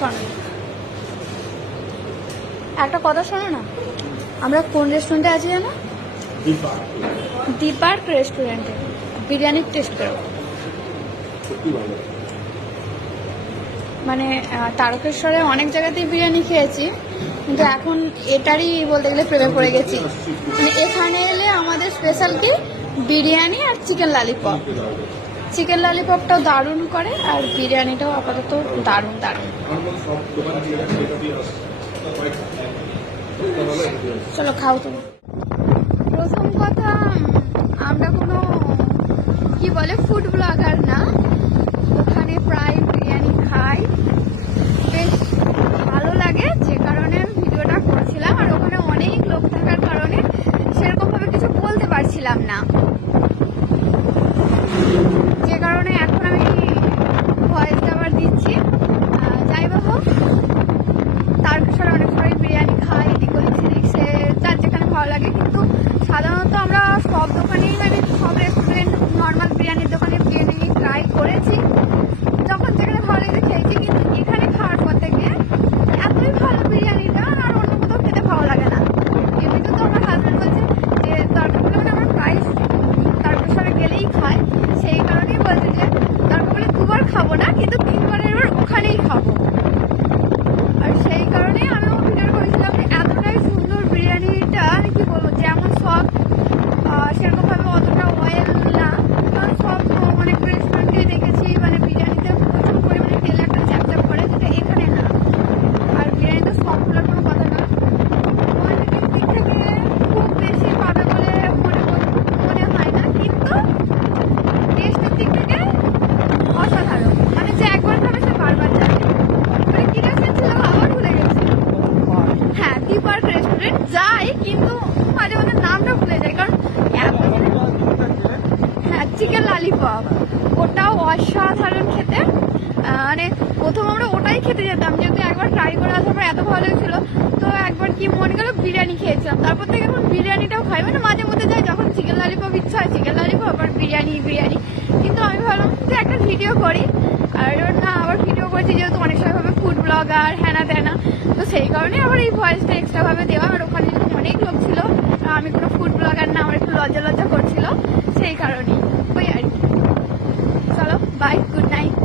শোনো, একটা কথা শোনো না, আমরা কোন রেস্টুরেন্টে আছি জানো? দীপার্ক রেস্টুরেন্টে। বিরিয়ানির টেস্ট করো। মানে তারকেশ্বরে অনেক জায়গাতেই বিরিয়ানি খেয়েছি, কিন্তু এখন এটারই বলতে গেলে প্রেমে পড়ে গেছি। মানে এখানে এলে আমাদের স্পেশাল কি বিরিয়ানি আর চিকেন ললিপপ। চিকেন ললিপপটাও দারুণ করে, আর বিরিয়ানিটাও আপাতত দারুণ দারুণ। চলো খাও তুমি। প্রথম কথা, আমরা কোনো কি বলে ফুড ব্লগার না, ওখানে প্রায় বিরিয়ানি খাই, বেশ ভালো লাগে, যে কারণে আমি ভিডিওটা করছিলাম। আর ওখানে অনেক লোক থাকার কারণে সেরকমভাবে কিছু বলতে পারছিলাম না, যে কারণে এখন আমি ভয়েসটা আবার দিচ্ছি। যাই বা হোক, তারকেশ্বরে অনেক সময় বিরিয়ানি খাই, এদিক ওদিক সেদিক, সে যার যেখানে ভালো লাগে। কিন্তু সাধারণত আমরা সব দোকানেই, মানে সব রেস্টুরেন্ট নর্মাল বিরিয়ানির দোকানে বিরিয়ানি ট্রাই করেছি, যখন যেখানে ভালো লেগে খেয়েছি। কিন্তু এখানে খাওয়ার পর থেকে এতই ভালো বিরিয়ানিটা, আর অন্য কোথাও খেতে ভালো লাগে না। এমনিতে তো আমার হাজব্যান্ড বলছে যে দরকার পড়লে, মানে আমার প্রায় তারকেশ্বরে গেলেই খাই, সেই কারণেই বলছে যে দরকার পড়লে দুবার খাবো না, কিন্তু তিনবারের এবার ওখানেই খাবো। আর সেই কারণেই আমিও ভিডিও করেছিলাম যে এতটাই সুন্দর বিরিয়ানিটা, আমি কি বলবো, যেমন সব সেরকমভাবে অতটা অয়েল না, কারণ সব অনেক রেস্টুরেন্টে দেখেছি মানে বিরিয়ানিতে প্রচুর পরিমাণে তেল একটা চ্যাপচ্যাপ করে, যেটা এখানে না। আর বিরিয়ানিতে সবগুলোর কোনো কথা না, কোয়ান্টিটির দিক থেকে খুব বেশি পাবে বলে মনে হয় না, কিন্তু টেস্টের দিক থেকে অসাধারণ। মানে যে একবার খাবে সে বারবার যাবে। মানে কি রেস্টুরেন্ট ছিল আবার ভুলে গেছি। হ্যাঁ, দীপার্ক রেস্টুরেন্ট যাই, কিন্তু মাঝে মাঝে নামটা ভুলে যাই, কারণ হ্যাঁ চিকেন ললিপপ ওটাও অসাধারণ খেতে। মানে প্রথম আমরা ওটাই খেতে যেতাম, যেহেতু একবার ট্রাই করে আসার পর এত ভালো লেগেছিল, তো একবার কি মনে গেল বিরিয়ানি খেয়েছিলাম। তারপর থেকে এখন বিরিয়ানিটাও খাই, মানে মাঝে মধ্যে যাই, যখন চিকেন ললিপপ ইচ্ছা হয় চিকেন ললিপপ, আর বিরিয়ানি। কিন্তু আমি ভাবলাম যে একটা ভিডিও করি, আর না আবার ভিডিও করছি যেহেতু অনেক সময় ভাবে ফুড ব্লগার হ্যানা ত্যানা, তো সেই কারণে আবার এই ভয়েসটা এক্সট্রা ভাবে দেওয়া। আর ওখানে অনেক লোক ছিল, আমি কোনো ফুড ব্লগার না, আমার একটু লজ্জা লজ্জা করছিল, সেই কারণেই ওই আর কি। চলো বাই, গুড নাইট।